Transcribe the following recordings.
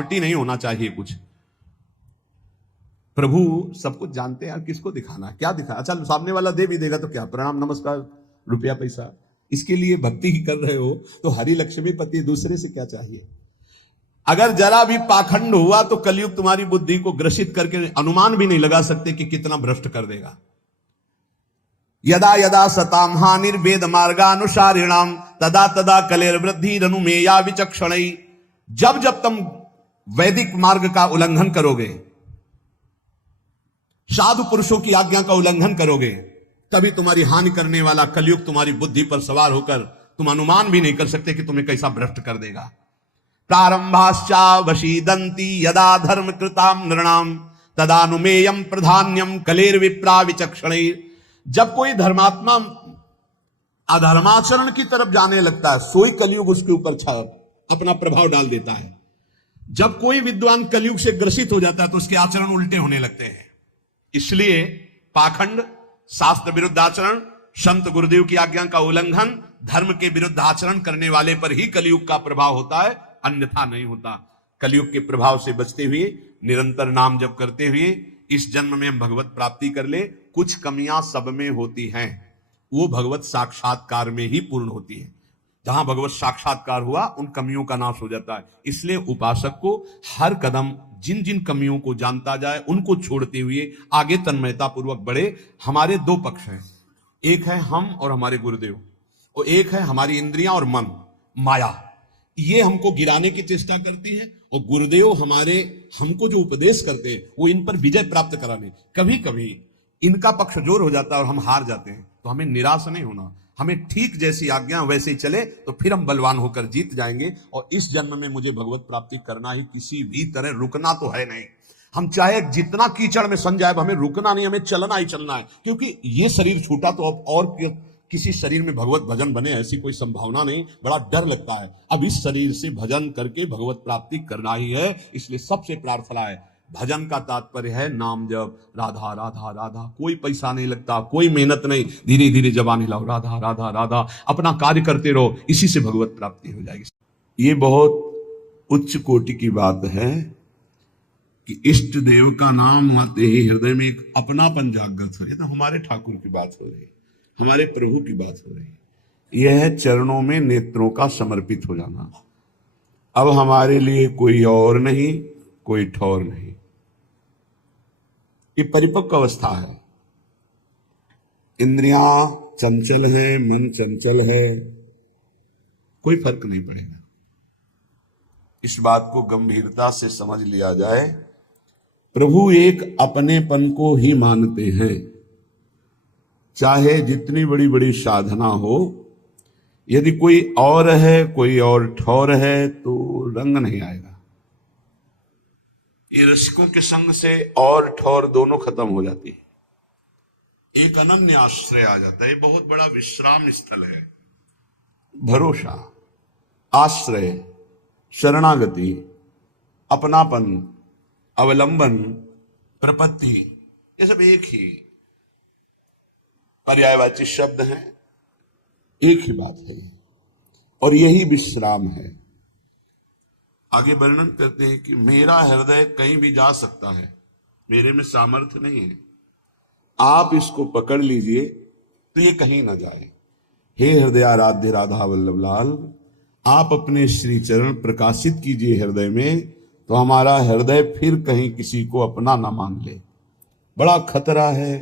नहीं होना चाहिए कुछ। प्रभु सब कुछ जानते हैं, किसको दिखाना, क्या दिखा। अच्छा, सामने वाला दे भी देगा तो क्या, प्रणाम नमस्कार रुपया पैसा, इसके लिए भक्ति ही कर रहे हो तो हरि लक्ष्मीपति, दूसरे से क्या चाहिए। अगर जरा भी पाखंड हुआ तो कलयुग तुम्हारी बुद्धि को ग्रसित करके अनुमान भी नहीं लगा सकते कि कितना भ्रष्ट कर देगा। यदा यदा सताम हानिर्वेद मार्गानुसारिणाम तदा तदा कलेर वृद्धि रनुमेया विचक्षणई। जब जब तुम वैदिक मार्ग का उल्लंघन करोगे, साधु पुरुषों की आज्ञा का उल्लंघन करोगे, तभी तुम्हारी हानि करने वाला कलयुग तुम्हारी बुद्धि पर सवार होकर तुम अनुमान भी नहीं कर सकते कि तुम्हें कैसा भ्रष्ट कर देगा। प्रारंभाश्चा वशीदंती यदा धर्म कृताम नृणाम तदानुमेयम प्रधान्यम कलेर विप्रा विचक्षणैर। जब कोई धर्मात्मा अधर्माचरण की तरफ जाने लगता है, सोई कलयुग उसके ऊपर अपना प्रभाव डाल देता है। जब कोई विद्वान कलयुग से ग्रसित हो जाता है तो उसके आचरण उल्टे होने लगते हैं। इसलिए पाखंड, शास्त्र विरुद्ध आचरण, संत गुरुदेव की आज्ञा का उल्लंघन, धर्म के विरुद्ध आचरण करने वाले पर ही कलयुग का प्रभाव होता है, अन्यथा नहीं होता। कलयुग के प्रभाव से बचते हुए निरंतर नाम जप करते हुए इस जन्म में हम भगवत प्राप्ति कर ले। कुछ कमियां सब में होती हैं, वो भगवत साक्षात्कार में ही पूर्ण होती है। जहां भगवत साक्षात्कार हुआ उन कमियों का नाश हो जाता है। इसलिए उपासक को हर कदम जिन जिन कमियों को जानता जाए उनको छोड़ते हुए आगे तन्मयता पूर्वक बढ़े। हमारे दो पक्ष हैं, एक है हम और हमारे गुरुदेव, और एक है हमारी इंद्रियां और मन, माया। ये हमको गिराने की चेष्टा करती है, और गुरुदेव हमको जो उपदेश करते हैं वो इन पर विजय प्राप्त कराने। कभी कभी इनका पक्ष जोर हो जाता है और हम हार जाते हैं, तो हमें निराश नहीं होना। हमें ठीक जैसी आज्ञा वैसे ही चले तो फिर हम बलवान होकर जीत जाएंगे। और इस जन्म में मुझे भगवत प्राप्ति करना ही, किसी भी तरह रुकना तो है नहीं। हम चाहे जितना कीचड़ में सन जाए, हमें रुकना नहीं, हमें चलना ही चलना है। क्योंकि ये शरीर छूटा तो अब और किसी शरीर में भगवत भजन बने ऐसी कोई संभावना नहीं। बड़ा डर लगता है। अब इस शरीर से भजन करके भगवत प्राप्ति करना ही है। इसलिए सबसे प्रार्थना है, भजन का तात्पर्य है नाम जप, राधा राधा राधा। कोई पैसा नहीं लगता, कोई मेहनत नहीं, धीरे धीरे जबान हिलाओ, राधा राधा राधा, अपना कार्य करते रहो, इसी से भगवत प्राप्ति हो जाएगी। ये बहुत उच्च कोटि की बात है कि इष्ट देव का नाम आते ही हृदय में एक अपनापन जागृत हो। ये तो हमारे ठाकुर की बात हो रही है, हमारे प्रभु की बात हो रही है। यह है चरणों में नेत्रों का समर्पित हो जाना। अब हमारे लिए कोई और नहीं, कोई ठौर नहीं। ये परिपक्व अवस्था है। इंद्रियां चंचल है, मन चंचल है, कोई फर्क नहीं पड़ेगा। इस बात को गंभीरता से समझ लिया जाए। प्रभु एक अपनेपन को ही मानते हैं, चाहे जितनी बड़ी बड़ी साधना हो। यदि कोई और है, कोई और ठौर है तो रंग नहीं आएगा। ये रसिकों के संग से और ठौर दोनों खत्म हो जाती है। एक अनन्य आश्रय आ जाता है। ये बहुत बड़ा विश्राम स्थल है। भरोसा, आश्रय, शरणागति, अपनापन, अवलंबन, प्रपत्ति, ये सब एक ही पर्यायवाची शब्द हैं, एक ही बात है। और यही विश्राम है। आगे वर्णन करते हैं कि मेरा हृदय कहीं भी जा सकता है, मेरे में सामर्थ्य नहीं है। आप इसको पकड़ लीजिए तो ये कहीं ना जाए। हे हृदय आराध्य राधा वल्लभ लाल, आप अपने श्री चरण प्रकाशित कीजिए हृदय में, तो हमारा हृदय फिर कहीं किसी को अपना ना मान ले। बड़ा खतरा है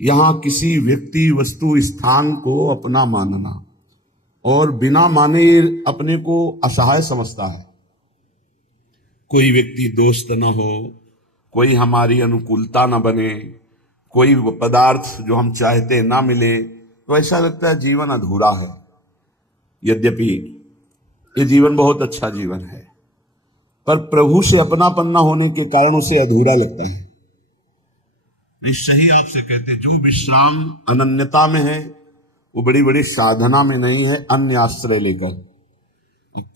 यहां किसी व्यक्ति, वस्तु, स्थान को अपना मानना, और बिना माने अपने को असहाय समझता है। कोई व्यक्ति दोस्त न हो, कोई हमारी अनुकूलता न बने, कोई पदार्थ जो हम चाहते ना मिले, तो ऐसा लगता है जीवन अधूरा है। यद्यपि ये जीवन बहुत अच्छा जीवन है, पर प्रभु से अपनापन न होने के कारण उसे अधूरा लगता है। सही आपसे कहते, जो विश्राम अनन्यता में है वो बड़ी बड़ी साधना में नहीं है, अन्य आश्रय लेकर।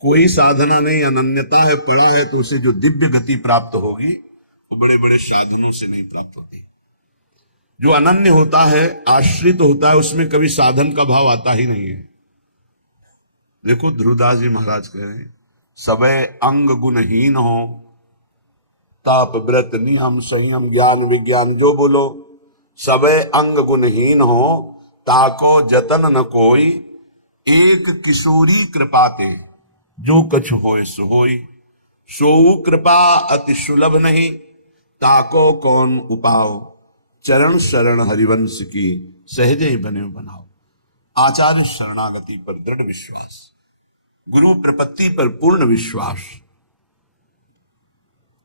कोई साधना नहीं, अनन्यता है, पड़ा है, तो उसे जो दिव्य गति प्राप्त होगी वो बड़े बड़े साधनों से नहीं प्राप्त होती। जो अनन्य होता है, आश्रित होता है, उसमें कभी साधन का भाव आता ही नहीं है। देखो ध्रुवदास जी महाराज कह रहे हैं, सबे अंग गुणहीन हो, ताप व्रत नियम संयम ज्ञान विज्ञान जो बोलो, सबे अंग गुणहीन हो, ताको जतन न कोई, एक किशोरी कृपा के, जो कछ होय सो होई, सोऊ कृपा अति सुलभ नहीं, ताको कौन उपाओ, चरण शरण हरिवंश की, सहजे ही बने बनाओ। आचार्य शरणागति पर दृढ़ विश्वास, गुरु प्रपत्ति पर पूर्ण विश्वास,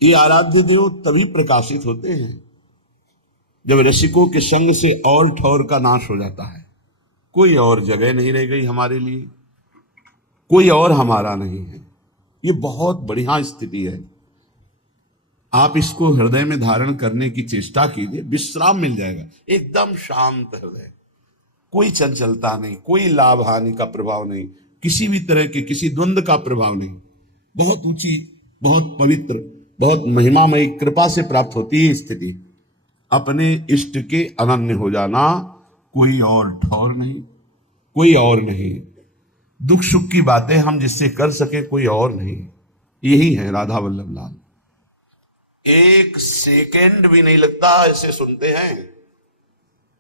ये आराध्य देव तभी प्रकाशित होते हैं जब रसिकों के संग से और ठौर का नाश हो जाता है। कोई और जगह नहीं रह गई हमारे लिए, कोई और हमारा नहीं है। ये बहुत बढ़िया स्थिति है। आप इसको हृदय में धारण करने की चेष्टा कीजिए, विश्राम मिल जाएगा। एकदम शांत हृदय, कोई चंचलता नहीं, कोई लाभ हानि का प्रभाव नहीं, किसी भी तरह के किसी द्वंद्व का प्रभाव नहीं। बहुत ऊंची, बहुत पवित्र, बहुत महिमामयी कृपा से प्राप्त होती है स्थिति। अपने इष्ट के अनन्य हो जाना, कोई और ठौर नहीं, कोई और नहीं। दुख सुख की बातें हम जिससे कर सके, कोई और नहीं। यही है राधा वल्लभ लाल। एक सेकेंड भी नहीं लगता ऐसे सुनते हैं।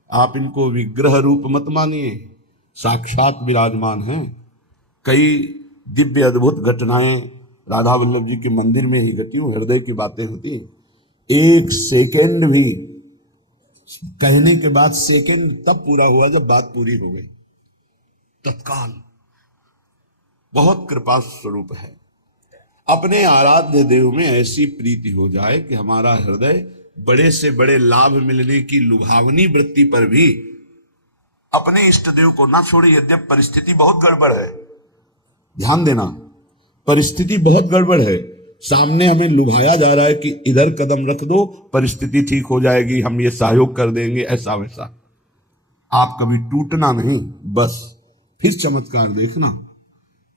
आप इनको विग्रह रूप मत मानिए, साक्षात विराजमान हैं। कई दिव्य अद्भुत घटनाएं राधा वल्लभ जी के मंदिर में ही घटी, हृदय की बातें होती। एक सेकेंड भी कहने के बाद सेकेंड तब पूरा हुआ जब बात पूरी हो गई, तत्काल। बहुत कृपा स्वरूप है। अपने आराध्य देव में ऐसी प्रीति हो जाए कि हमारा हृदय बड़े से बड़े लाभ मिलने की लुभावनी वृत्ति पर भी अपने इष्ट देव को ना छोड़े। यद्यप परिस्थिति बहुत गड़बड़ है, ध्यान देना, परिस्थिति बहुत गड़बड़ है। सामने हमें लुभाया जा रहा है कि इधर कदम रख दो, परिस्थिति ठीक हो जाएगी, हम ये सहयोग कर देंगे, ऐसा वैसा। आप कभी टूटना नहीं, बस फिर चमत्कार देखना।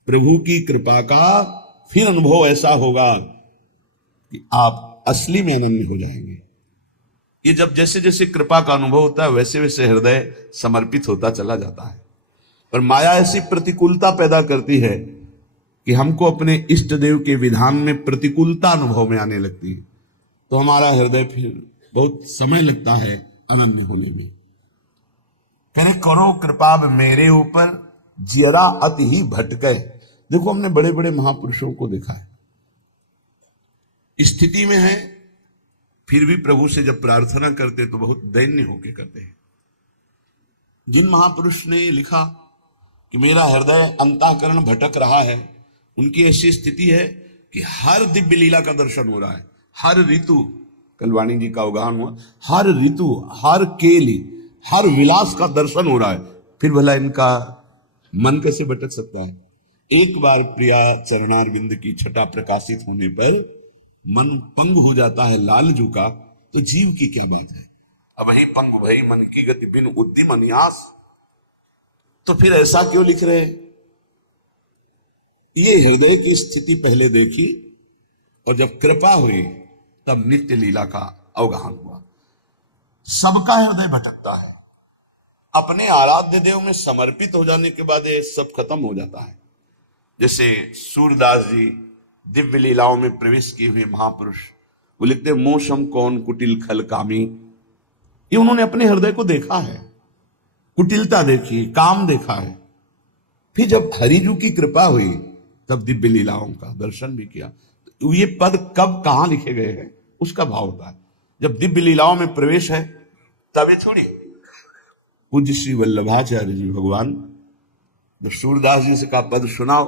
प्रभु की कृपा का फिर अनुभव ऐसा होगा कि आप असली में अनन्य हो जाएंगे। ये जब जैसे जैसे कृपा का अनुभव होता है, वैसे वैसे हृदय समर्पित होता चला जाता है। पर माया ऐसी प्रतिकूलता पैदा करती है कि हमको अपने इष्ट देव के विधान में प्रतिकूलता अनुभव में आने लगती है, तो हमारा हृदय फिर बहुत समय लगता है अनन्य होने में। करे करो कृपा मेरे ऊपर, जियरा अति ही भटके। देखो, हमने बड़े बड़े महापुरुषों को देखा है, स्थिति में है, फिर भी प्रभु से जब प्रार्थना करते तो बहुत दैन्य होके करते हैं। जिन महापुरुष ने लिखा कि मेरा हृदय अंतःकरण भटक रहा है, उनकी ऐसी स्थिति है कि हर दिव्य लीला का दर्शन हो रहा है, हर ऋतु, कलवाणी जी का अवगाहन हुआ, हर ऋतु, हर केली, हर विलास का दर्शन हो रहा है, फिर भला इनका मन कैसे भटक सकता है? एक बार प्रिया चरणारविंद की छटा प्रकाशित होने पर मन पंग हो जाता है लालजू का, तो जीव की क्या बात है। अब ही पंग भई मन की गति बिन उद्यम अन्यास, तो फिर ऐसा क्यों लिख रहे? ये हृदय की स्थिति पहले देखी, और जब कृपा हुई तब नित्य लीला का अवगाहन हुआ। सबका हृदय भटकता है, अपने आराध्य देव में समर्पित हो जाने के बाद ये सब खत्म हो जाता है। जैसे सूरदास जी दिव्य लीलाओं में प्रवेश किए हुए महापुरुष, वो लिखते मोशम कौन कुटिल खल कामी। ये उन्होंने अपने हृदय को देखा है, कुटिलता देखी, काम देखा है। फिर जब हरिजू की कृपा हुई तब दिव्य लीलाओं का दर्शन भी किया। तो ये पद कब कहां लिखे गए हैं उसका भाव होता है। जब दिव्य लीलाओं में प्रवेश है तब ये थोड़ी। पूज्य श्री वल्लभाचार्य जी भगवान जब सूरदास जी से कहा पद सुनाओ,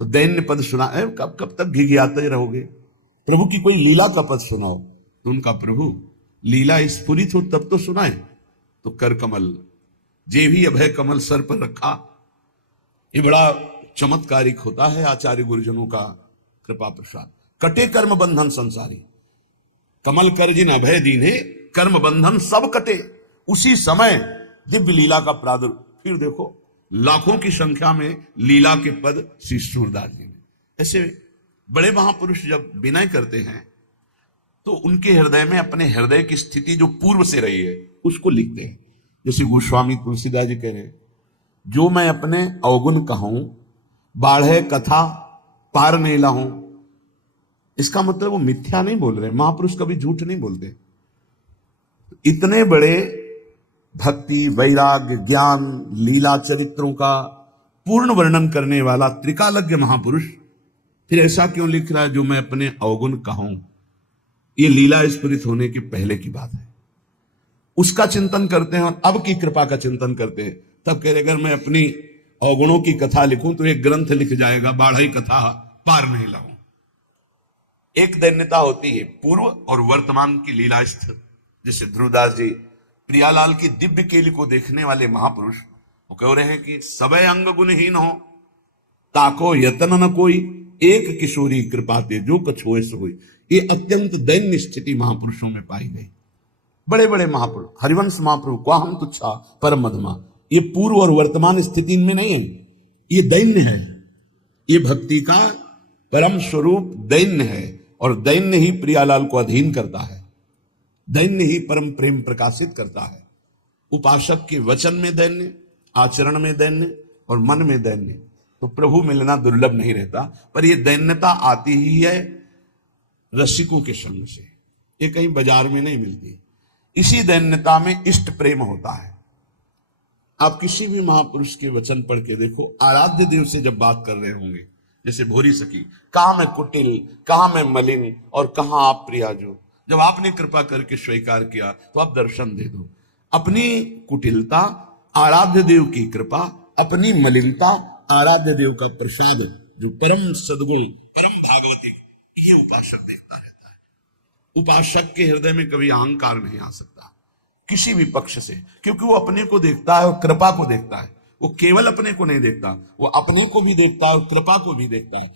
तो दैन्य पद सुना, कब तक घिघियाते रहोगे, प्रभु की कोई लीला का पद सुनाओ। तो उनका प्रभु लीला स्फुरित हो तब तो सुनाए। तो कर कमल जे भी अभय कमल सर पर रखा, ये बड़ा चमत्कारिक होता है आचार्य गुरुजनों का कृपा प्रसाद। कटे कर्म बंधन संसारी, कमल कर जिन अभय दीने, कर्म बंधन सब कटे। उसी समय दिव्य लीला का प्रादुर्भाव। फिर देखो लाखों की संख्या में लीला के पद श्री सूरदास जी ने। ऐसे बड़े महापुरुष जब विनय करते हैं तो उनके हृदय में अपने हृदय की स्थिति जो पूर्व से रही है उसको लिखते हैं। जैसे गोस्वामी तुलसीदास जी कह रहे, जो मैं अपने अवगुण कहूं, बाढ़े कथा पार नहीं लाऊं, इसका मतलब वो मिथ्या नहीं बोल रहे। महापुरुष कभी झूठ नहीं बोलते। इतने बड़े भक्ति, वैराग्य, ज्ञान, लीला चरित्रों का पूर्ण वर्णन करने वाला त्रिकालज्ञ महापुरुष फिर ऐसा क्यों लिख रहा है जो मैं अपने अवगुण कहूं? ये लीला स्फुरित होने के पहले की बात है। उसका चिंतन करते हैं और अब की कृपा का चिंतन करते हैं। तब कह रहे अगर मैं अपनी अवगुणों की कथा लिखूं तो एक ग्रंथ लिख जाएगा, बाढ़ई कथा पार नहीं लाऊं। एक दैन्यता होती है पूर्व और वर्तमान की लीला स्थित। जैसे ध्रुवदास जी प्रियालाल की दिव्य केली को देखने वाले महापुरुष, वो कह रहे हैं कि सबे अंग गुणहीन हो, ताको यतन न कोई, एक किशोरी कृपा ते जो कछ होए सो होई। ये अत्यंत दैन्य स्थिति महापुरुषों में पाई गई। बड़े बड़े महापुरुष, हरिवंश महाप्रभु को हम तुच्छा परम मधमा, ये पूर्व और वर्तमान स्थिति इनमें नहीं है, ये दैन्य है। ये भक्ति का परम स्वरूप दैन्य है और दैन्य ही प्रियालाल को अधीन करता है, दैन्य ही परम प्रेम प्रकाशित करता है। उपासक के वचन में दैन्य, आचरण में दैन्य और मन में दैन्य, तो प्रभु मिलना दुर्लभ नहीं रहता। पर यह दैन्यता आती ही है रसिकों के संग से, ये कहीं बाजार में नहीं मिलती। इसी दैन्यता में इष्ट प्रेम होता है। आप किसी भी महापुरुष के वचन पढ़ के देखो, आराध्य देव से जब बात कर रहे होंगे, जैसे भोरी सखी, कहां मैं कुटिल, कहां मैं मलिन और कहां आप प्रिया जो, जब आपने कृपा करके स्वीकार किया तो आप दर्शन दे दो। अपनी कुटिलता आराध्य देव की कृपा, अपनी मलिनता आराध्य देव का प्रसाद, जो परम सद्गुण, परम भागवती, ये उपासक देखता रहता है। उपासक के हृदय में कभी अहंकार नहीं आ सकता किसी भी पक्ष से, क्योंकि वो अपने को देखता है और कृपा को देखता है। वो केवल अपने को नहीं देखता, वो अपने को भी देखता है और कृपा को भी देखता है।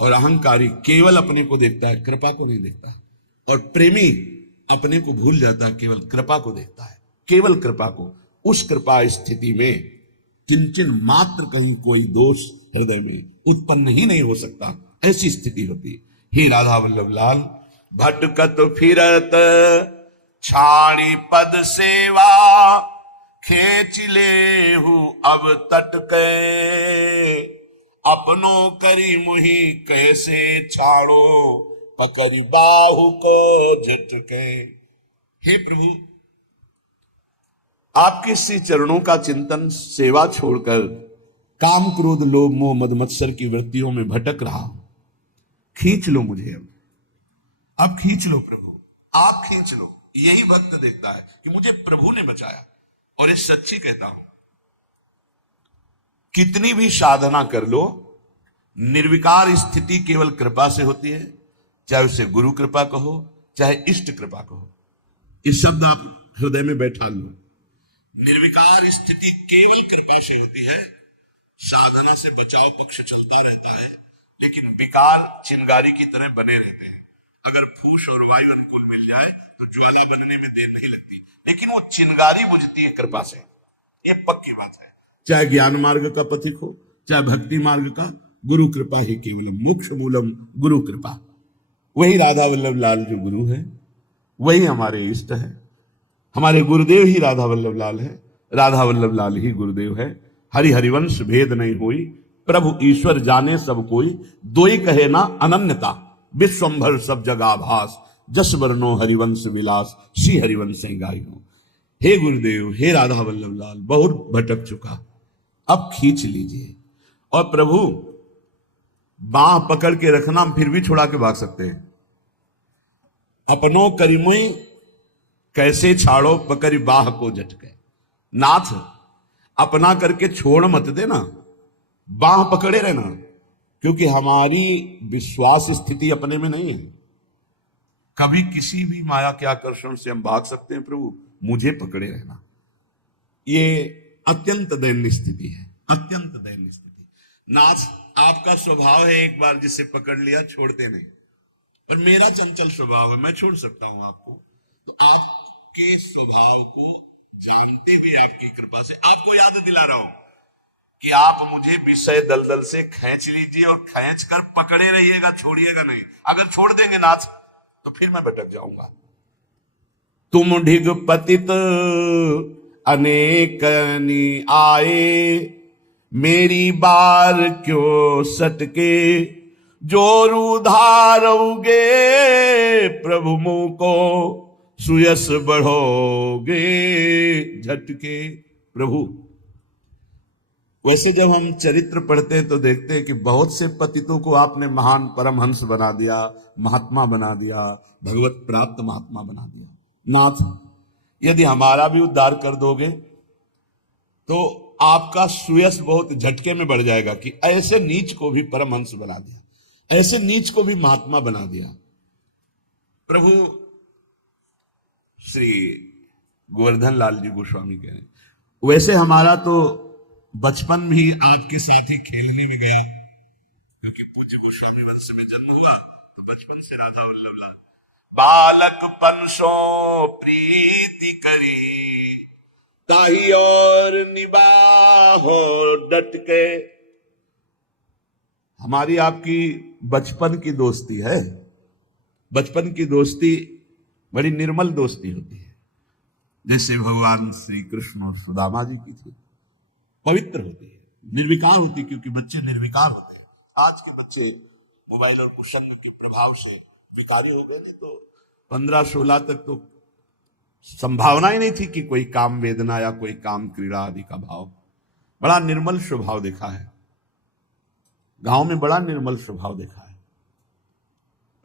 और अहंकारी केवल अपने को देखता है, कृपा को नहीं देखता है। और प्रेमी अपने को भूल जाता है, केवल कृपा को देखता है, केवल कृपा को। उस कृपा स्थिति में किंचन मात्र कहीं कोई दोष हृदय में उत्पन्न ही नहीं हो सकता, ऐसी स्थिति होती। हे राधा वल्लभ लाल, भटकत फिरत छाड़ी पद सेवा, खेच ले हूं अब तट के, अपनों करी मुही कैसे छाड़ो, पकड़ बाहु को झटके। हे प्रभु, आपके श्री चरणों का चिंतन, सेवा छोड़कर काम क्रोध लोभ मोह मद मत्सर की वृत्तियों में भटक रहा। खींच लो मुझे, अब खींच लो प्रभु, आप खींच लो। यही भक्त देखता है कि मुझे प्रभु ने बचाया। और इस सच्ची कहता हूं, कितनी भी साधना कर लो, निर्विकार स्थिति केवल कृपा से होती है। चाहे उसे गुरु कृपा कहो, चाहे इष्ट कृपा कहो। इस शब्द आप हृदय में बैठा लो। निर्विकार स्थिति केवल कृपा से होती है। साधना से बचाव पक्ष चलता रहता है, लेकिन विकार चिंगारी की तरह बने रहते हैं। अगर फूस और वायु अनुकूल मिल जाए तो ज्वाला बनने में देर नहीं लगती, लेकिन वो चिंगारी बुझती है कृपा से। ये पक्की बात है। चाहे ज्ञान मार्ग का पथिक हो, चाहे भक्ति मार्ग का, गुरु कृपा ही केवलम मोक्ष मूलम गुरु कृपा। वही राधा वल्लभ लाल जो गुरु है, वही हमारे इष्ट है। हमारे गुरुदेव ही राधा वल्लभ लाल है, राधा वल्लभ लाल ही गुरुदेव है। हरि हरिवंश भेद नहीं होई, प्रभु ईश्वर जाने सब कोई, दोई कहे ना अनन्यता, विश्वंभर सब जगाभास, जस वर्णो हरिवंश विलास, श्री हरिवंश गाइनो। हे गुरुदेव, हे राधा वल्लभ लाल, बहुत भटक चुका, अब खींच लीजिए। और प्रभु बाह पकड़ के रखना, हम फिर भी छुड़ा के भाग सकते हैं। अपनों करीमुई कैसे छाड़ो, पकड़ी बाह को झटके। नाथ, अपना करके छोड़ मत देना, बाह पकड़े रहना, क्योंकि हमारी विश्वास स्थिति अपने में नहीं है। कभी किसी भी माया के आकर्षण से हम भाग सकते हैं, प्रभु मुझे पकड़े रहना। ये अत्यंत दैन्य स्थिति है, अत्यंत दैन्य स्थिति। नाथ, आपका स्वभाव है एक बार जिसे पकड़ लिया छोड़ते नहीं, पर मेरा चंचल स्वभाव है, मैं छोड़ सकता हूं आपको। तो आपके स्वभाव को जानते हुए आपकी कृपा से आपको याद दिला रहा हूं कि आप मुझे विषय दलदल से खींच लीजिए और खींच कर पकड़े रहिएगा, छोड़िएगा नहीं। अगर छोड़ देंगे नाथ तो फिर मैं भटक जाऊंगा। तुम ढिग पतित अनेकनी आए, मेरी बार क्यों सटके, जोरू धारोगे प्रभु मुंह को सुयस बढ़ोगे झटके। प्रभु वैसे जब हम चरित्र पढ़ते हैं तो देखते हैं कि बहुत से पतितों को आपने महान परमहंस बना दिया, महात्मा बना दिया, भगवत प्राप्त महात्मा बना दिया। नाथ, यदि हमारा भी उद्धार कर दोगे तो आपका सुयस बहुत झटके में बढ़ जाएगा कि ऐसे नीच को भी परमहंस बना दिया, ऐसे नीच को भी महात्मा बना दिया। प्रभु श्री गोवर्धन लाल जी गोस्वामी कह रहे हैं, वैसे हमारा तो बचपन भी आपके साथ ही खेलने में गया, क्योंकि पूज्य गोस्वामी वंश में जन्म हुआ तो बचपन से राधा वल्लभ लाल बालक पंसो प्रीति करी ताही और निबाहो डट के। हमारी आपकी बचपन की दोस्ती है। बचपन की दोस्ती बड़ी निर्मल दोस्ती होती है, जैसे भगवान श्री कृष्ण और सुदामा जी की थी। पवित्र होती है, निर्विकार होती, क्योंकि बच्चे निर्विकार होते हैं। आज के बच्चे मोबाइल और कुसंग के प्रभाव से विकारी हो गए, नहीं तो 15-16 तक तो संभावना ही नहीं थी कि कोई काम वेदना या कोई काम क्रीड़ा आदि का भाव। बड़ा निर्मल स्वभाव देखा है गांव में, बड़ा निर्मल स्वभाव देखा है।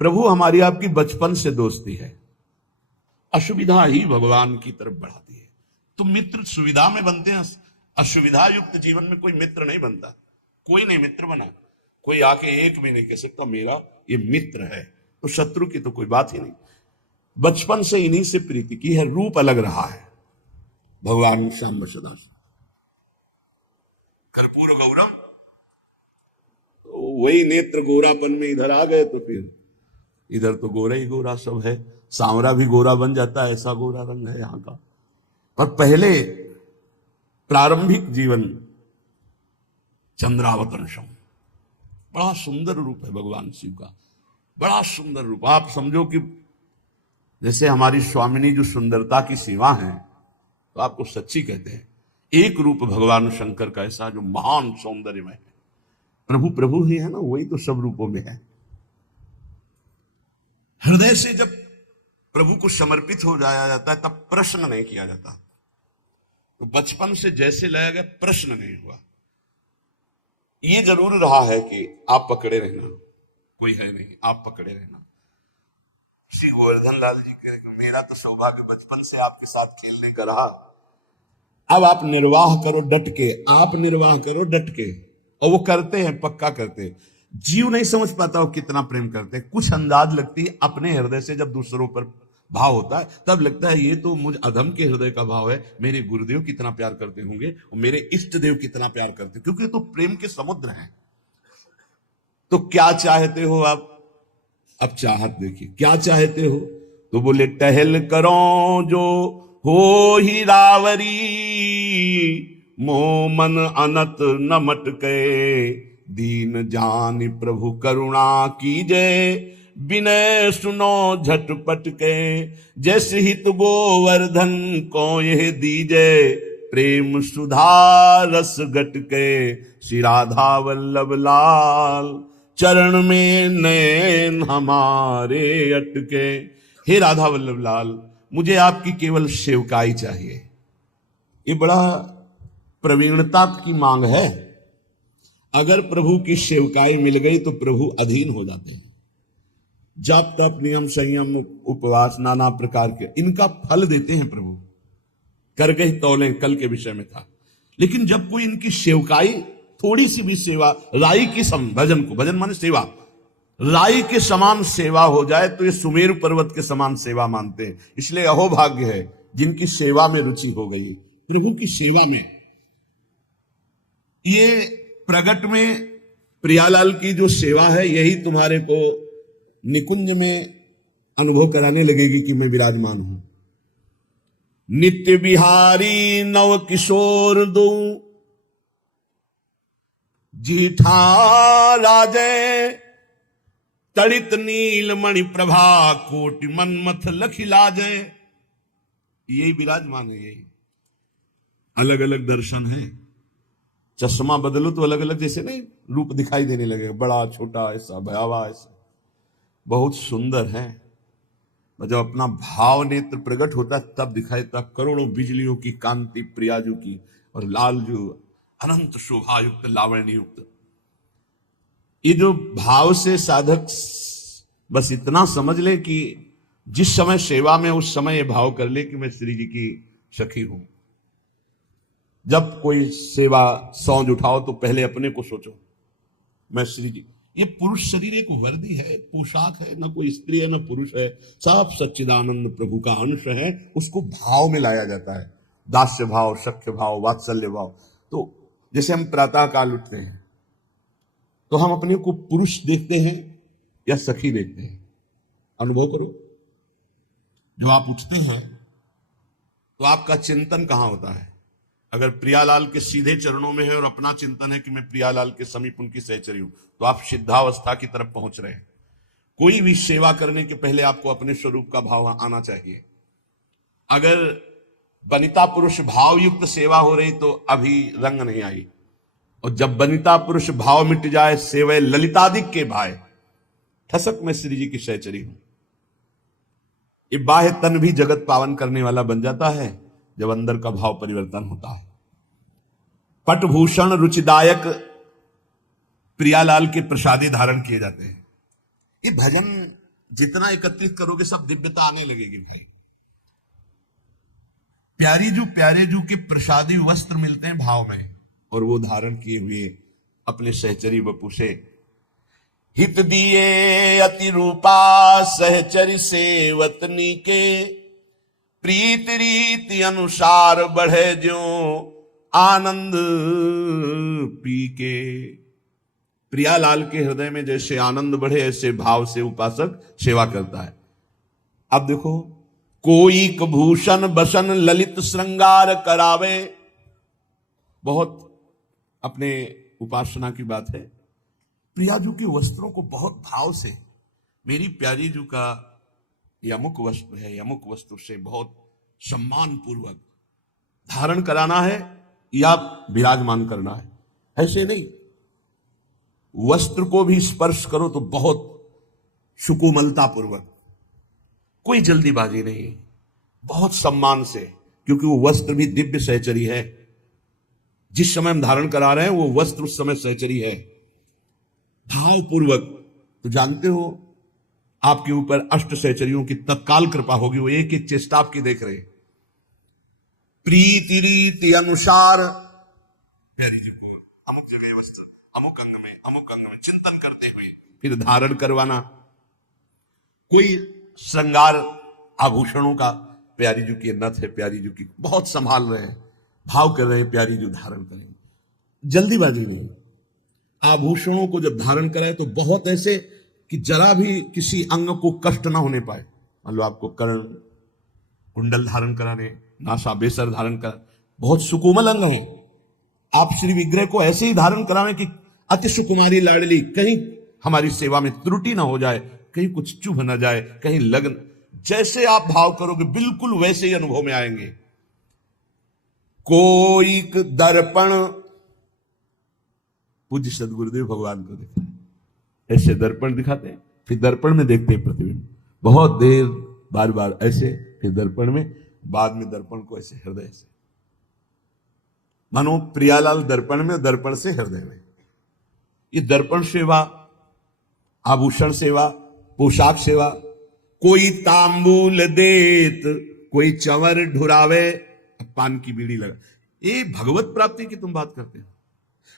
प्रभु हमारी आपकी बचपन से दोस्ती है, असुविधा ही भगवान की तरफ बढ़ाती है। तो मित्र सुविधा में बनते हैं, असुविधा युक्त जीवन में कोई मित्र नहीं बनता। कोई नहीं मित्र बना, कोई आके एक भी नहीं कह सकता मेरा ये मित्र है, तो शत्रु की तो कोई बात ही नहीं। बचपन से इन्हीं से प्रीति की है, रूप अलग रहा है भगवान श्याम सदा से। कर्पूर गौरम, तो वही नेत्र गोरापन में इधर आ गए तो फिर इधर तो गोरा ही गोरा सब है। सांवरा भी गोरा बन जाता है, ऐसा गोरा रंग है यहां का। पर पहले प्रारंभिक जीवन चंद्रावतंशम, बड़ा सुंदर रूप है भगवान शिव का, बड़ा सुंदर रूप। आप समझो कि जैसे हमारी स्वामिनी जो सुंदरता की सीमा है, तो आपको सच्ची कहते हैं, एक रूप भगवान शंकर का ऐसा जो महान सौंदर्यमय है। प्रभु प्रभु ही है ना, वही तो सब रूपों में है। हृदय से जब प्रभु को समर्पित हो जाया जाता है तब प्रश्न नहीं किया जाता। तो बचपन से जैसे लाया गया प्रश्न नहीं हुआ। ये जरूर रहा है कि आप पकड़े रहना, कोई है नहीं, आप पकड़े रहना। श्री गोवर्धन लाल जी कह रहे, मेरा तो सौभाग्य बचपन से आपके साथ खेलने का रहा। अब आप निर्वाह करो डट के, आप निर्वाह करो डट के। और वो करते हैं, पक्का करते हैं। जीव नहीं समझ पाता वो कितना प्रेम करते हैं। कुछ अंदाज लगती है अपने हृदय से, जब दूसरों पर भाव होता है तब लगता है ये तो मुझ अधम के हृदय का भाव है। मेरे गुरुदेव कितना प्यार करते होंगे और मेरे इष्ट देव कितना प्यार करते, क्योंकि तो प्रेम के समुद्र हैं। तो क्या चाहते हो आप? अब चाहत देखिए, क्या चाहते हो? तो बोले टहल करो जो हो ही रावरी, मोह मन अनत न मटके, दीन जान प्रभु करुणा कीजे, बिनय सुनो झटपट के, जैसे हित गोवर्धन को यह दीजे, प्रेम सुधा रस गट के, श्री राधा वल्लभ लाल चरण में नैन हमारे अटके। हे राधा वल्लभ लाल, मुझे आपकी केवल सेवकाई चाहिए। ये बड़ा प्रवीणता की मांग है। अगर प्रभु की सेवकाई मिल गई तो प्रभु अधीन हो जाते हैं। जप तप नियम संयम उपवास नाना प्रकार के इनका फल देते हैं प्रभु। कर गए तौले, कल के विषय में था। लेकिन जब कोई इनकी सेवकाई, थोड़ी सी भी सेवा, राई की सम, भजन को, भजन माने सेवा, राई के समान सेवा हो जाए तो ये सुमेरु पर्वत के समान सेवा मानते हैं। इसलिए अहोभाग्य है जिनकी सेवा में रुचि हो गई, प्रभु की सेवा में। ये प्रगट में प्रियालाल की जो सेवा है, यही तुम्हारे को निकुंज में अनुभव कराने लगेगी कि मैं विराजमान हूं। नित्य बिहारी नव किशोर दो, जीठा राजे, तड़ित नील मणि प्रभा, कोटि मनमथ लखिलाजय। यही विराजमान है। यही अलग अलग दर्शन है। चश्मा बदलो तो अलग अलग, जैसे नहीं रूप दिखाई देने लगे, बड़ा छोटा ऐसा भयावह ऐसा, बहुत सुंदर है। और जब अपना भाव नेत्र प्रकट होता है तब दिखाई देता करोड़ों बिजलियों की कांति प्रियाजू की, और लालजू अनंत शोभा युक्त लावण्य युक्त। ये जो भाव से साधक बस इतना समझ ले कि जिस समय सेवा में उस समय ये भाव कर ले कि मैं श्री जी की सखी हूं। जब कोई सेवा सौंज उठाओ तो पहले अपने को सोचो, मैं श्री जी। ये पुरुष शरीर एक वर्दी है, पोशाक है, ना कोई स्त्री है ना पुरुष है, सब सच्चिदानंद प्रभु का अंश है। उसको भाव में लाया जाता है, दास्य भाव, सख्य भाव, वात्सल्य भाव। तो जैसे हम प्रातः काल उठते हैं तो हम अपने को पुरुष देखते हैं या सखी देखते हैं? अनुभव करो। जब आप उठते हैं तो आपका चिंतन कहां होता है? अगर प्रियालाल के सीधे चरणों में है और अपना चिंतन है कि मैं प्रियालाल के समीप उनकी सहचरी हूं, तो आप सिद्धावस्था की तरफ पहुंच रहे हैं। कोई भी सेवा करने के पहले आपको अपने स्वरूप का भाव आना चाहिए। अगर वनिता पुरुष भाव युक्त सेवा हो रही तो अभी रंग नहीं आई, और जब वनिता पुरुष भाव मिट जाए, सेवय ललितादिक के भाई, ठसक में श्री जी की सहचरी हूं। ये बाह्य तन भी जगत पावन करने वाला बन जाता है जब अंदर का भाव परिवर्तन होता है। पटभूषण रुचिदायक प्रियालाल के प्रसादी धारण किए जाते हैं। ये भजन जितना एकत्रित करोगे सब दिव्यता आने लगेगी भाई। प्यारे जू के प्रसादी वस्त्र मिलते हैं भाव में, और वो धारण किए हुए अपने सहचरी वपु से हित दिए अति रूपा सहचरी सेवतनी के, प्रीत रीति अनुसार बढ़े जो आनंद पी के। प्रियालाल के हृदय में जैसे आनंद बढ़े ऐसे भाव से उपासक सेवा करता है। अब देखो, कोई भूषण बसन ललित श्रृंगार करावे, बहुत अपने उपासना की बात है। प्रियाजू के वस्त्रों को बहुत भाव से, मेरी प्यारी जू का ये अमुक वस्त्र है, अमुक वस्त्र से बहुत सम्मान पूर्वक धारण कराना है या विराजमान करना है, ऐसे नहीं। वस्त्र को भी स्पर्श करो तो बहुत सुकोमलता पूर्वक, कोई जल्दीबाजी नहीं, बहुत सम्मान से, क्योंकि वो वस्त्र भी दिव्य सहचरी है। जिस समय हम धारण करा रहे हैं वो वस्त्र उस समय सहचरी है, भाव पूर्वक। तो जानते हो आपके ऊपर अष्ट सहचरियों की तत्काल कृपा होगी, वो एक एक चेष्टा आपकी देख रहे। प्रीति रीति अनुसार प्यारी जी को अमुक जगह वस्त्र, अमुक अंग में चिंतन करते हुए फिर धारण करवाना। कोई श्रृंगार आभूषणों का, प्यारी जी की नथ है, प्यारी जी की बहुत संभाल रहे हैं, भाव कर रहे हैं, प्यारी जी धारण करेंगे, जल्दीबाजी नहीं। आभूषणों को जब धारण कराए तो बहुत ऐसे कि जरा भी किसी अंग को कष्ट ना होने पाए। मान लो आपको कर्ण कुंडल धारण कराने, नासा बेसर धारण करा, बहुत सुकोमल अंग है, आप श्री विग्रह को ऐसे ही धारण करावे कि अति सुकुमारी लाडली, कहीं हमारी सेवा में त्रुटि ना हो जाए, कहीं कुछ चुभ ना जाए, कहीं लगन, जैसे आप भाव करोगे बिल्कुल वैसे ही अनुभव में आएंगे। कोई दर्पण, पूज्य सदगुरुदेव भगवान को देखा ऐसे दर्पण दिखाते हैं, फिर दर्पण में देखते हैं प्रतिबिंब, बहुत देर बार बार ऐसे, फिर दर्पण में, बाद में दर्पण को ऐसे हृदय से, मानो प्रियालाल दर्पण में, दर्पण से हृदय में। ये दर्पण सेवा, आभूषण सेवा, पोशाक सेवा। कोई तांबूल देत, कोई चंवर ढुरावे, पान की बीड़ी लगा। ये भगवत प्राप्ति की तुम बात करते हो।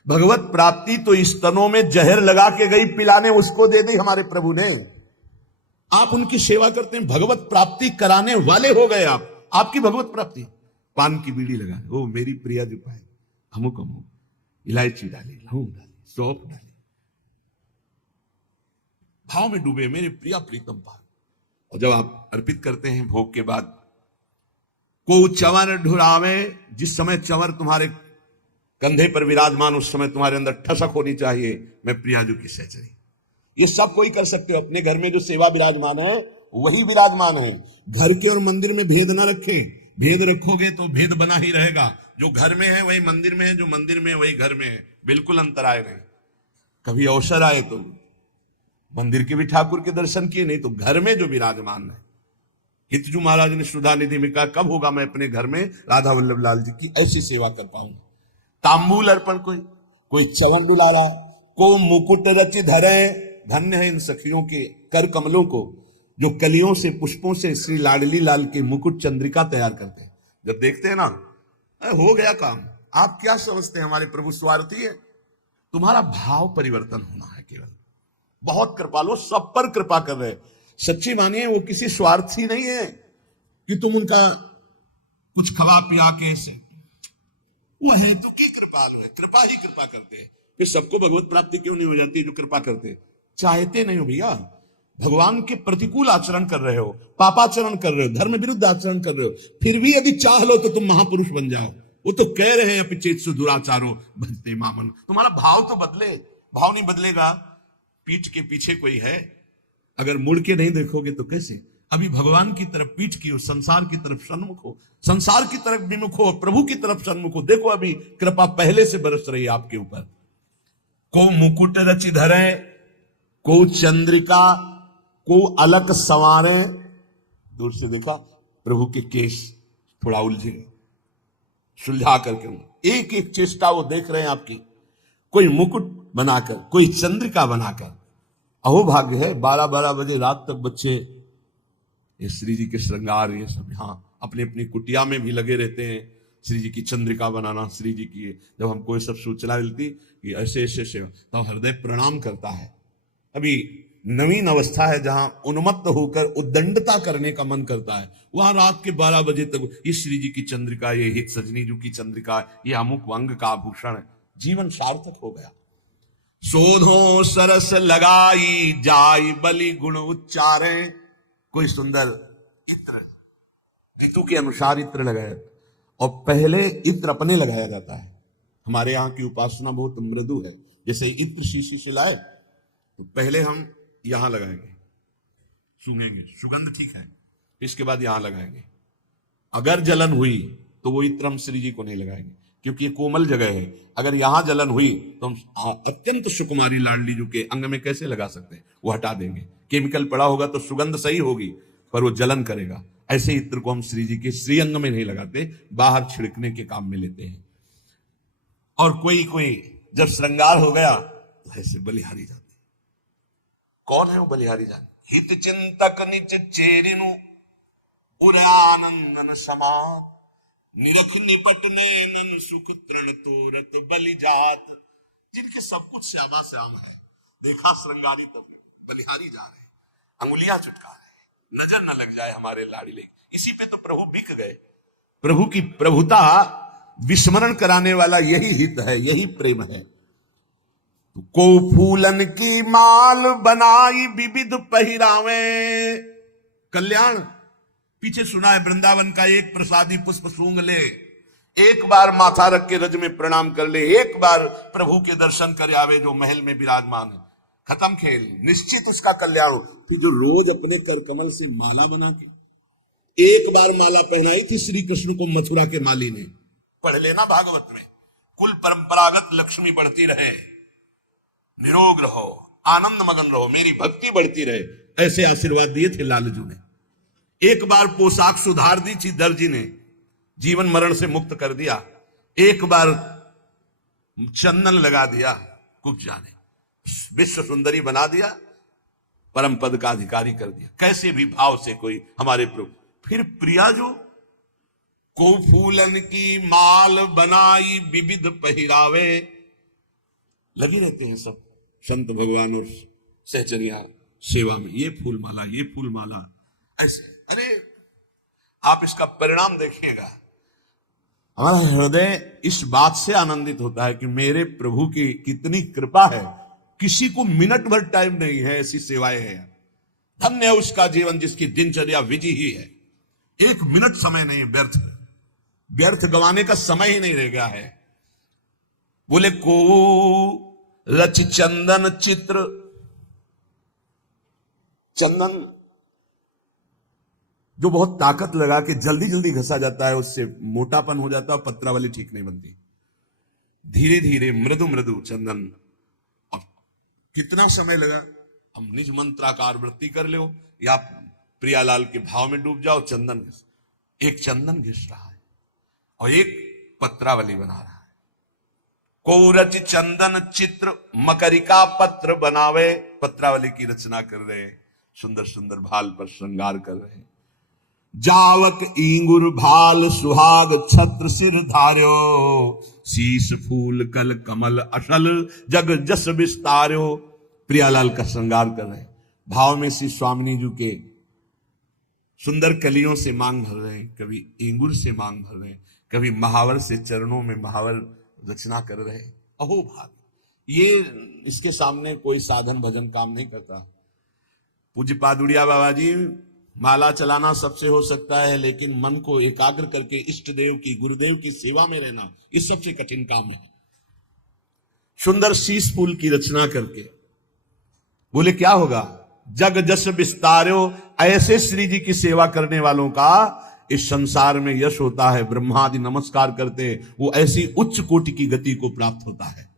भगवत प्राप्ति तो स्तनों में जहर लगा के गई पिलाने, उसको दे दी हमारे प्रभु ने। आप उनकी सेवा करते हैं, भगवत प्राप्ति कराने वाले हो गए आप। आपकी भगवत प्राप्ति, पान की बीड़ी लगाए, ओ मेरी प्रिया जो पाए, अमुक अमुक, इलायची डाली, लौंग डाली, सौंफ डाली, भाव में डूबे, मेरे प्रिया प्रीतम पान। और जब आप अर्पित करते हैं भोग के बाद, को चंवर ढुरावे, जिस समय चंवर तुम्हारे कंधे पर विराजमान, उस समय तुम्हारे अंदर ठसक होनी चाहिए, मैं प्रियाजू की सहचरी। ये सब कोई कर सकते हो। अपने घर में जो सेवा विराजमान है वही विराजमान है। घर के और मंदिर में भेद ना रखें, भेद रखोगे तो भेद बना ही रहेगा। जो घर में है वही मंदिर में है, जो मंदिर में है वही घर में है, बिल्कुल अंतर आए नहीं। कभी अवसर आए तो मंदिर के भी ठाकुर के दर्शन किए, नहीं तो घर में जो विराजमान है। हितजू महाराज ने सुधा निधि में कहा, कब होगा मैं अपने घर में राधा वल्लभ लाल जी की ऐसी सेवा कर पाऊंगा। तांबूल अर्पण, कोई चवन डुला रहा है, को मुकुट रचि धरे, धन्य है इन सखियों के कर कमलों को जो कलियों से पुष्पों से श्री लाडली लाल के मुकुट चंद्रिका तैयार करते हैं। जब देखते हैं ना, हो गया काम। आप क्या समझते हैं हमारे प्रभु स्वार्थी है? तुम्हारा भाव परिवर्तन होना है केवल। बहुत कृपालु, सब पर कृपा कर रहे। सच्ची मानिए वो किसी स्वार्थी नहीं है कि तुम उनका कुछ खवा पिया के से, वो है तो की कृपालु है, कृपा ही कृपा करते हैं। फिर सबको भगवत प्राप्ति क्यों नहीं हो जाती जो कृपा करते? चाहते नहीं हो भैया, भगवान के प्रतिकूल आचरण कर रहे हो, पापाचरण कर रहे हो, धर्म विरुद्ध आचरण कर रहे हो, फिर भी यदि चाह लो तो तुम महापुरुष बन जाओ। वो तो कह रहे हैं अपिचेत्सु दुराचारो भजते मामन। तुम्हारा भाव तो बदले। भाव नहीं बदलेगा, पीठ के पीछे कोई है, अगर मुड़ के नहीं देखोगे तो कैसे? अभी भगवान की तरफ पीठ की हो, संसार की तरफ सन्मुख हो, संसार की तरफ विमुख हो, प्रभु की तरफ सन्मुख हो। देखो अभी कृपा पहले से बरस रही है आपके ऊपर। को मुकुट रचि धरे, को चंद्रिका, को अलग संवारे। दूर से देखा प्रभु के केश थोड़ा उलझे, सुलझा करके एक एक चेष्टा वो देख रहे हैं आपकी। कोई मुकुट बनाकर, कोई चंद्रिका बनाकर। अहो भाग्य है, 12-12 बजे रात तक बच्चे ये श्री जी के श्रृंगार ये सब यहाँ अपनी अपनी कुटिया में भी लगे रहते हैं। श्री जी की चंद्रिका बनाना, श्री जी की जब हमको ये सब सूचना मिलती कि ऐसे ऐसे सेवा, तो हृदय प्रणाम करता है। अभी नवीन अवस्था है जहां उन्मत्त होकर उद्दंडता करने का मन करता है, वहां रात के 12 बजे तक ये श्री जी की चंद्रिका, ये हित सजनी जी की चंद्रिका, ये अमुक अंग का आभूषण है। जीवन सार्थक हो गया। शोधो सरस लगाई जाई बलि गुण उच्चारे। कोई सुंदर इत्र, ऋतु के अनुसार इत्र लगाया, और पहले इत्र अपने लगाया जाता है। हमारे यहाँ की उपासना बहुत मृदु है। जैसे इत्र शीशी से लाए तो पहले हम यहां लगाएंगे, सूंघेंगे, सुगंध ठीक है, इसके बाद यहां लगाएंगे। अगर जलन हुई तो वो इत्र हम श्री जी को नहीं लगाएंगे, क्योंकि ये कोमल जगह है। अगर यहां जलन हुई तो हम अत्यंत सुकुमारी लाडली जी के अंग में कैसे लगा सकते हैं? वो हटा देंगे। केमिकल पड़ा होगा तो सुगंध सही होगी, पर वो जलन करेगा। ऐसे इत्र को हम श्री जी के श्री अंग में नहीं लगाते, बाहर छिड़कने के काम में लेते हैं। और कोई कोई जब श्रृंगार हो गया तो ऐसे बलिहारी जाते। कौन है वो बलिहारी जान? हित चिंतक निज चेरिनु उर आनंदन समान, निरख निपट नयनन सुख तृण तोरत बलि जात। जिनके सब कुछ श्यामा श्याम है, देखा श्रृंगारी तो बलिहारी जा रहे, अंगुलियां चुटका रहे, नजर न लग जाए हमारे लाडले। इसी पे तो प्रभु बिक गए। प्रभु की प्रभुता विस्मरण कराने वाला यही हित है, यही प्रेम है। तो को फूलन की माल बनाई विविध पहिरावे। कल्याण पीछे सुना है, वृंदावन का एक प्रसादी पुष्प सूंघ ले, एक बार माथा रख के रज में प्रणाम कर ले, एक बार प्रभु के दर्शन कर आवे जो महल में विराजमान है, खत्म खेल, निश्चित उसका कल्याण। फिर जो रोज अपने कर कमल से माला बना के, एक बार माला पहनाई थी श्री कृष्ण को मथुरा के माली ने, पढ़ लेना भागवत में, कुल परंपरागत लक्ष्मी बढ़ती रहे, निरोग रहो, आनंद मगन रहो, मेरी भक्ति बढ़ती रहे, ऐसे आशीर्वाद दिए थे लालजू ने। एक बार पोशाक सुधार दी थी दर्जी ने, जीवन मरण से मुक्त कर दिया। एक बार चंदन लगा दिया, कुब्जा ने विश्व सुंदरी बना दिया, परम पद का अधिकारी कर दिया। कैसे भी भाव से कोई हमारे प्रभु। फिर प्रिया जो को फूलन की माल बनाई विविध पहिरावे, लगे रहते हैं सब संत भगवान और सहचर्या सेवा में, ये फूल माला, ये फूल माला, ऐसे। अरे आप इसका परिणाम देखिएगा, हमारा हृदय इस बात से आनंदित होता है कि मेरे प्रभु की कितनी कृपा है, किसी को मिनट भर टाइम नहीं है, ऐसी सेवाएं हैं। धन्य है उसका जीवन जिसकी दिनचर्या विधि ही है, एक मिनट समय नहीं व्यर्थ, व्यर्थ गंवाने का समय ही नहीं रह गया है। बोले को रच चंदन चित्र, चंदन जो बहुत ताकत लगा के जल्दी जल्दी घसा जाता है, उससे मोटापन हो जाता है, पत्रा वाली ठीक नहीं बनती। धीरे धीरे मृदु मृदु चंदन और कितना समय लगा? हम निज मंत्राकार वृत्ति कर लो या प्रियालाल के भाव में डूब जाओ। चंदन घिस, एक चंदन घिस रहा है और एक पत्रावली बना रहा है। को रच चंदन चित्र मकरिका पत्र बनावे, पत्रावली की रचना कर रहे, सुंदर सुंदर भाल पर श्रृंगार कर रहे। जावक इंगुर भाल सुहाग छत्र सिर धार्यो, शीश फूल कल कमल अशल जग जस विस्तार्यो। प्रियालाल का श्रृंगार कर रहे, भाव में श्री स्वामिनी जी के सुंदर कलियों से मांग भर रहे हैं, कभी इंगुर से मांग भर रहे हैं, कभी महावर से चरणों में महावर रचना कर रहे। अहो भाग, ये इसके सामने कोई साधन भजन काम नहीं करता। पूज्य पादुड़िया बाबा जी, माला चलाना सबसे हो सकता है, लेकिन मन को एकाग्र करके इष्ट देव की, गुरुदेव की सेवा में रहना, ये सबसे कठिन काम है। सुंदर शीश फूल की रचना करके बोले क्या होगा? जग जस विस्तार्यो, ऐसे श्री जी की सेवा करने वालों का इस संसार में यश होता है। ब्रह्मादि नमस्कार करते हैं, वो ऐसी उच्च कोटि की गति को प्राप्त होता है।